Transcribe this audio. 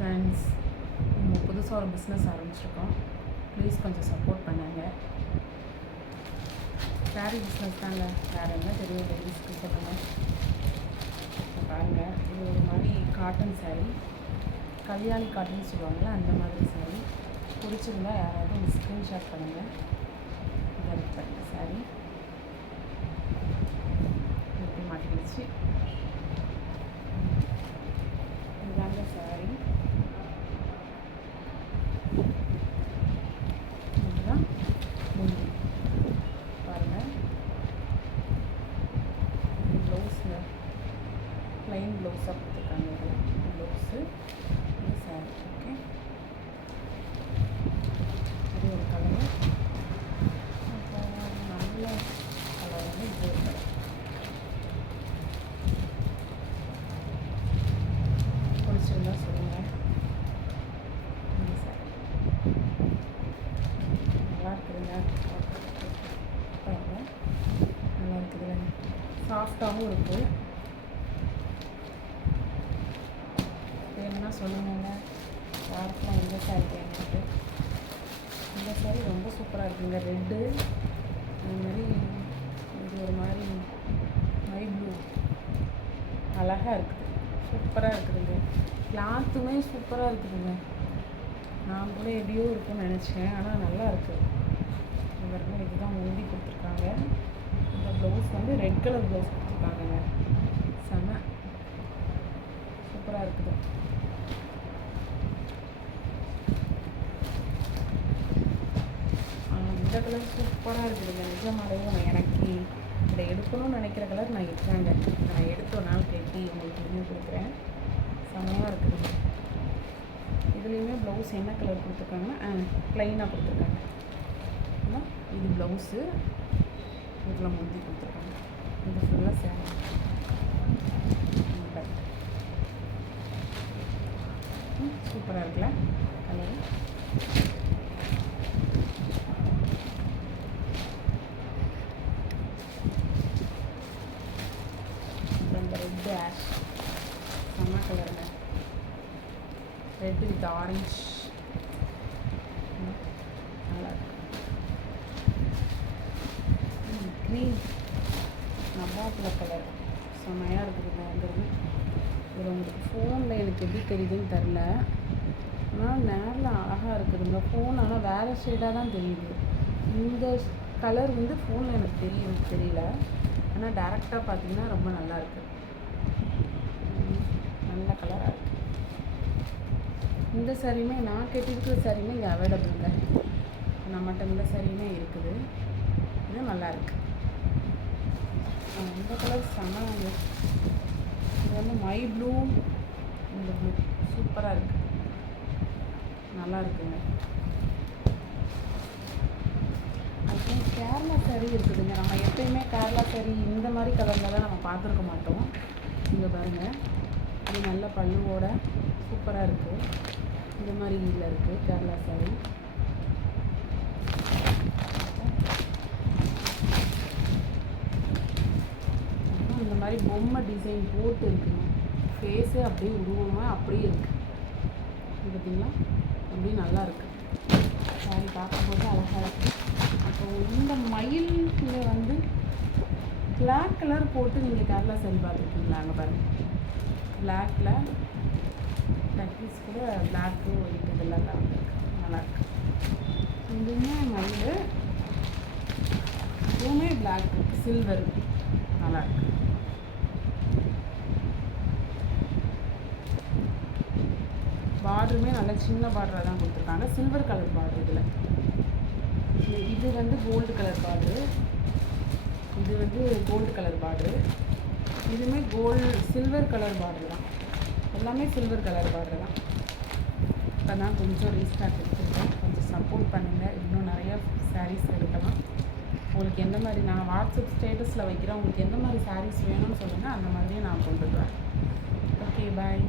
Friends, நம்ம புதுசாக ஒரு பிஸ்னஸ் ஆரம்பிச்சிருக்கோம். ப்ளீஸ் கொஞ்சம் சப்போர்ட் பண்ணுங்கள். சாரீ பிஸ்னஸ் தாங்க, வேறு என்ன தெரியும் லேடிஸ்க்கு சொல்லுங்கள். பாருங்கள், இது ஒரு மாதிரி காட்டன் சாரீ, கல்யாணி காட்டன் சொல்லுவாங்கள்ல, அந்த மாதிரி சாரீ. பிடிச்சிருந்தா யாராவது ஒரு ஸ்க்ரீன்ஷாட் பண்ணுங்கள். இதாக பாருங்கள் சாரீ எப்படி மாட்டிக்கிடுச்சு. இதுதாங்க சாரீ. இதுதான் முந்தி. பாருங்கள், ப்ளவுஸில் ப்ளைன் ப்ளவுஸாக கொடுத்துருக்காங்க. இதில் ப்ளவுஸு, இது சாரீ. ஓகே, அது ஒரு கலரு. அப்புறம் நல்ல கலர் வந்து இது ஒரு கலர். பிடிச்சிருந்தா சொல்லுங்கள். இந்த சாரீ நல்லா இருக்குதுங்க. பாருங்கள், நல்லா இருக்குதுல்ல, சாஃப்டாகவும் இருக்குது. வேணும்னா சொல்லுங்க, யாருக்கெல்லாம் எந்த சாரீ வேணும்ட்டு. இந்த சாரீ ரொம்ப சூப்பராக இருக்குங்க. ரெட்டு, அதுமாதிரி இது ஒரு மாதிரி மை ப்ளூ, அழகாக இருக்குது, சூப்பராக இருக்குதுங்க. கிளாத்துமே சூப்பராக இருக்குதுங்க. நான் கூட எப்படியோ இருக்குன்னு நினச்சேன், ஆனால் நல்லா இருக்குது. இவருக்கும் இதுதான் முந்தி கொடுத்துருக்காங்க. இந்த ப்ளவுஸ் வந்து ரெட் கலர் ப்ளவுஸ் கொடுத்துருக்காங்கங்க. செம சூப்பராக இருக்குது. இந்த கலர் சூப்பராக இருக்குதுங்க. நிஜமாலேயும் எனக்கு இதை எடுக்கணும்னு நினைக்கிற கலர் நான் எடுத்தாங்க. நான் எடுத்து ஒரு நாள் கட்டி உங்களுக்கு ரிவ்யூ கொடுக்குறேன். செம்மையாக இருக்குதுங்க. இதுலேயுமே ப்ளவுஸ் என்ன கலர் கொடுத்துருக்காங்கன்னா ப்ளைனாக கொடுத்துருக்காங்க. ஆனால் இது ப்ளவுஸு, இதில் முந்தி கொடுத்துருக்காங்க. இது ஃபுல்லாக சேரீ. சூப்பராக இருக்குல்ல கலர். இந்த ரெட்டு ஆஷ் செம்ம கலருங்க. ரெட்டு வித் ஆரஞ்ச் நல்லா இருக்கு. க்ரீன் நவாப்பில் கலர் செம்மையாக இருக்குதுங்க. வந்துடுது. இது உங்களுக்கு ஃபோனில் எனக்கு எப்படி தெரியுதுன்னு தெரில, ஆனால் நேரில் அழகாக இருக்குதுங்க. ஃபோன் ஆனால் வேறு ஷேடாக தான் தெரியுது. இந்த கலர் வந்து ஃபோனில் எனக்கு தெரியல, ஆனால் டேரெக்டாக பார்த்தீங்கன்னா ரொம்ப நல்லா இருக்குது. நல்ல கலராக இருக்குது. இந்த சாரியுமே நான் கட்டியிருக்கிற சாரியுமே இங்கே அவைலபிள்ங்க. நம்மகிட்ட இந்த சாரியுமே இருக்குது. இது நல்லா இருக்குது. இந்த கலர் செமங்க. இது வந்து மை ப்ளூ, இந்த ப்ளூ சூப்பராக இருக்குது, நல்லா இருக்குங்க. அதுவும் கேரளா சாரீ இருக்குதுங்க. நம்ம எப்பயுமே கேரளா சாரீ இந்த மாதிரி கலரில் தான் நம்ம பார்த்துருக்க மாட்டோம். இங்கே பாருங்கள், இது நல்ல பல்லுவோட சூப்பராக இருக்குது. இந்த மாதிரி இதில் இருக்குது கேரளா சாரீ. அப்புறம் இந்த மாதிரி பொம்மை டிசைன் போட்டு இருக்குங்க. ஃபேஸே அப்படியே உருவமாக அப்படியே இருக்குது. இது பார்த்திங்களா, அப்படியே நல்லா இருக்குது. சாரீ பார்க்கும்போது அழகாக இருக்குது. அப்புறம் இந்த மயில் இங்கே வந்து பிளாக் கலர் போட்டு நீங்கள் கேரளா சாரீ பார்த்துருக்கீங்களா? அங்கே பாருங்கள், பிளாக்கில் டக்கிஸ் கூட பிளாக்கு ஒயிட் இதெல்லாம் வந்துருக்கு, நல்லாயிருக்கு. இதுவுமே மயில், இதுவுமே பிளாக் சில்வர், நல்லாயிருக்கு. பார்டருமே நல்லா சின்ன பார்டராக தான் கொடுத்துருக்காங்க. சில்வர் கலர் பார்டர் இதில். இது வந்து கோல்டு கலர் பார்டரு, இது வந்து கோல்டு கலர் பார்டரு, இதுவுமே சில்வர் கலர் பார்டர் தான். எல்லாமே சில்வர் கலர் பார்டர் தான். இப்போ தான் கொஞ்சம் ரீஸ்டார்ட் எடுத்துருக்கேன். கொஞ்சம் சப்போர்ட் பண்ணுங்கள். இன்னும் நிறையா சாரீஸ் எடுக்கலாம். உங்களுக்கு எந்த மாதிரி நான் வாட்ஸ்அப் ஸ்டேட்டஸில் வைக்கிறேன். உங்களுக்கு எந்த மாதிரி சாரீஸ் வேணும்னு சொல்லுங்கள், அந்த மாதிரியே நான் கொண்டு வரேன். ஓகே, பாய்.